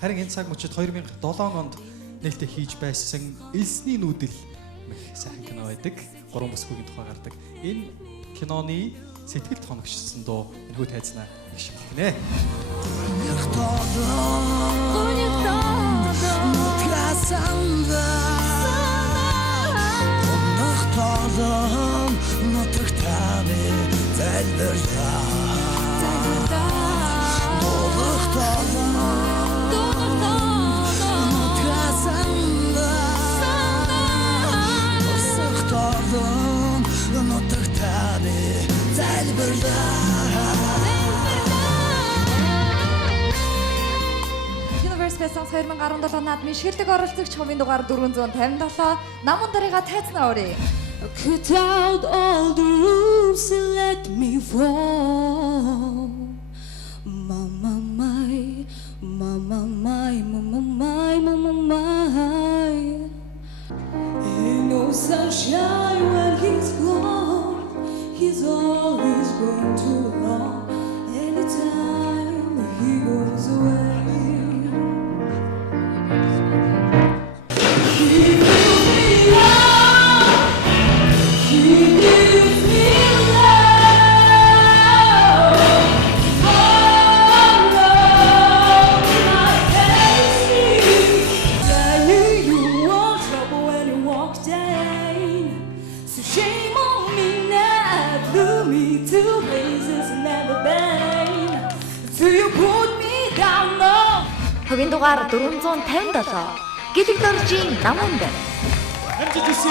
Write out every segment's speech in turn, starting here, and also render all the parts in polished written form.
Харин энэ цаг мөчид 2007 онд нээлттэй хийж байсан Элсний нүүдэл сайхан кино байдаг. 3 бүсгүйгийн тухай гардаг. Энэ киноны сэтгэлд хоногчсон доо энэхүү тайзнаа их шигтгэнэ. Universe Fest 2017 наадмын шилдэг оролцогч хувийн дугаар 457 намун дарыга тайзнаа өрөө. Cut out all the rules and let me fall. Mama my, mama my, mama my, mama my. Ain't no sunshine when he's gone. He's always gone too long. Anytime he goes away. Хувийн дугаар 457 гэдэг дөржийн намун дээр. MGDC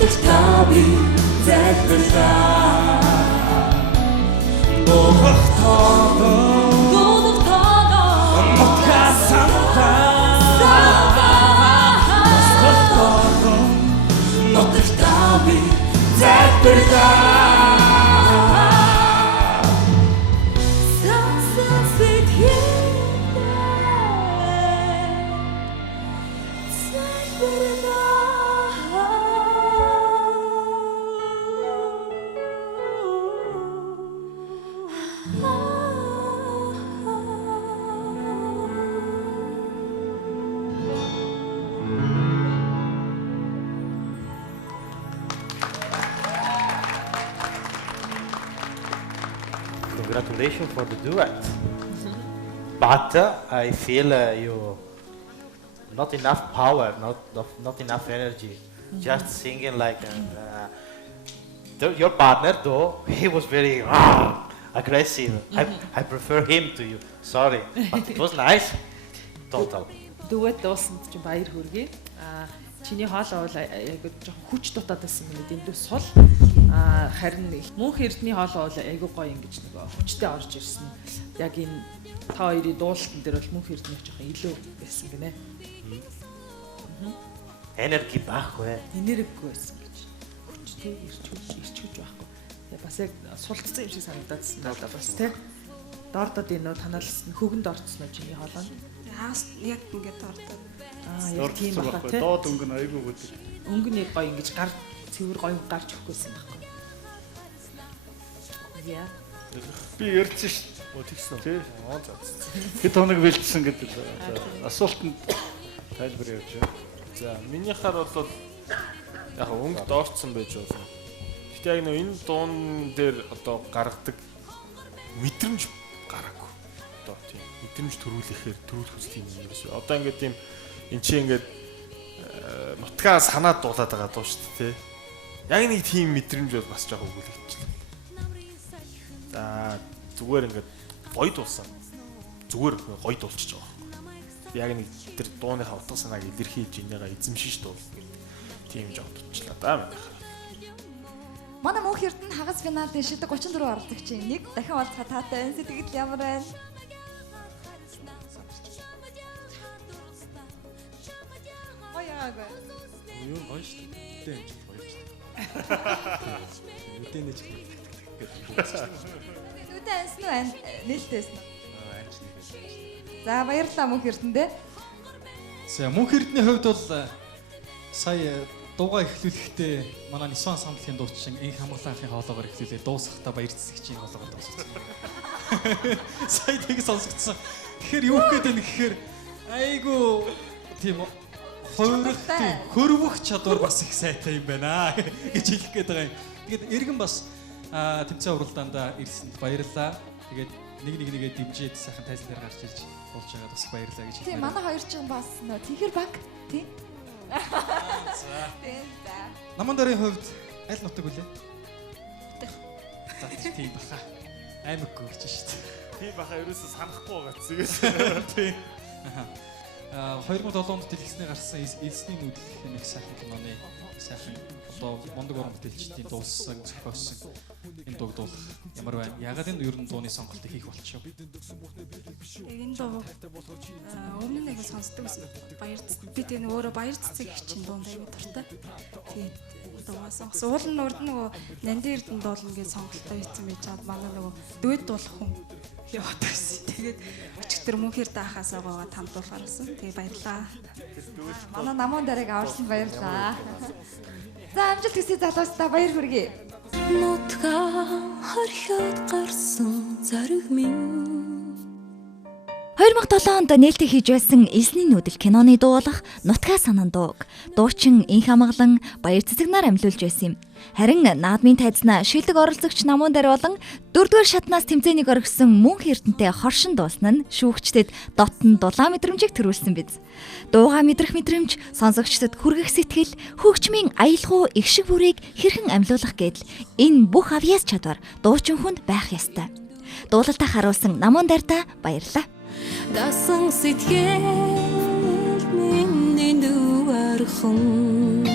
нутагт та би залбирлаа. Дуулах тоогоо нутгаа сантаа нутагт та би залбирлаа. Congratulations for the duet. But I feel you not enough power, not enough energy. Just singing like your partner though he was very aggressive. I prefer him to you. Sorry, but it was nice. Total. Дүгэт дуусанд чинь баяр хүргэе. Чиний хоолой бол айгуу жоохон хүч дутаад байсан юм дээ. Дэндүү сул. Харин мөнх эрдний хоолой бол айгуу гоё ингэж нөгөө хүчтэй орж ирсэн. Яг энэ та хоёрын дуулалтан дээр бол мөнх эрдний жоохон илүү байсан гинэ. Энерги байхгүй. Энергигүй байсан гэж. Хүчтэй ирчүүж байхгүй. Бас яг сулцсан юм шиг санагдаад байна бас тий. Доордод энэ танаалсан хөгөнд орцсон уу чиний хоолой нь? Яг ингээд ордод. Яг тийм байна тий. Доод өнгө нь айгүй гүд. Өнгө нэг гоё ингэж гар цэвэр гоё гарч өгөхгүйсэн байхгүй. Яа. Би ярьсан шүү дээ. Тэгсэн үү? Тий. Хэд хоног бэлдсэн гэдэг асуултанд тайлбар явж байна. За, минийхаар бол яг өнгө доорцсон байж болно. Гэтэ яг энэ дуун дээр одоо гаргадаг мэдрэмж гараагүй. Одоо тийм мэдрэмж төрүүлэхээр төрүүлэх хүсэл юм ерөөсөө. Одоо ингээд тийм эн чинь ингээд нутгаа санаад дуулаад байгаа дуу шүү дээ. Яг нэг тийм мэдрэмж бол бас жоохон өгүүлэгчлээ. За зүгээр ингээд гоё дуулсан. Зүгээр гоё дуулчих жоо. Яг нэг тэр дууныхаа утга санааг илэрхийлж энийгээ эзэмшиж дуулна. Тийм жоо дутчлаа да манайхаа. Манай мөнх эрдэнэ хагас финалд шидэг 34 оролцогчийн нэг дахин уулзах таатай сэтгэл ямар байна? Ояагаа. Юу гоё шүү дээ. Тэ энэ гоё шүү дээ. Үдэнэж гэдэг. Үдэнэс нь нээлттэйс нь. За баярлалаа мөнх эрдэнэ. За мөнх эрдэнэ хувьд бол сая дуугаа эхлүүлэхдээ манай Нисон самблийн дуучин инх хамгаалахын хоолоогоор эхлүүлээ дуусгахдаа баяр цэцэгчийн хоолоогоор дуусгасан. Сая тийг сонсгдсон. Тэгэхээр юу гээд байна гэхээр айгу тийм хөрвөх чадвар бас их сайтай юм байна гэж хэлэх гээд байгаа юм. Тэгээд эргэн бас тэмцээн уралдаанд ирсэнд баярлалаа. Тэгээд нэгээ дэмжиж сайхан тайлбар дээр гарч ирж болж байгаа бас баярлалаа гэж хэлмээр. Тийм манай хоёр ч бас нөө тийхэр баг тийм. Наман дарын хувьд аль нутаг үлээ? За тийм баха. Аймаггүй гэж шүү дээ. Тийм баха ерөөсөө санахгүй байгаа зүгээс. Тийм. 2007 онд дэлгэцний гарсан Элсний нүүдэл хэмээх сайхан киноны сайхан одоо мундаг уран бүтээлчдийн дуулсан зохиосон энэ дуу дуулах ямар байна? Ягаад энэ ер нь дууны сонголтыг хийх болчихв? Энэ дуу өмнө нэг сонсдог байсан. Баяр би тэгээ өөрөө баяр цэцэг хичээн дуунд аягүй дуртай. Тэгээд дуугаа сонгосон. Уул нь урд нөгөө Нандин Эрдэнэ дуулна гэж сонголтоо хийсэн байж чад манай нөгөө дуэт дуулах хүн яваад байсан. Тэгээд өчигдөр мөнх эрдэнэ ахаасаа гоо тамдуулгаар болсон. Тэгээ баярлаа. Манай намун дарыг аварсан баярлаа. За амжилт хүсье залуустаа баяр хүргэе. Нутгаа хорхиод гарсан зариг минь 2007 онд нээлттэй хийж байсан Элсний нүүдэл киноны дуулах Нутгаа санаан дууг дуучин инх хамгаалан баяр цэцэг нар амьлуулж байсан юм. Харин наадмын тайзнаа шилдэг оролцогч намуун дээр болон 4-р шатнаас тэмцээнийг орхисон мөнх эрдэнэтэй хоршин дуулсан нь шүүгчдэд дотн дулаан мэдрэмжийг төрүүлсэн биз. Дуугаа мэдрэх мэдрэмж сонсогчдод хүргэх сэтгэл, хөгжмийн аялал их шиг бүрийг хэрхэн амьлуулах гэдэл энэ бүх авьяас чадвар дуучин хүнд байх ёстой. Дуулалтаа харуулсан намуун дээртаа баярлалаа. Дасан сэтгэл миний дүүрхэн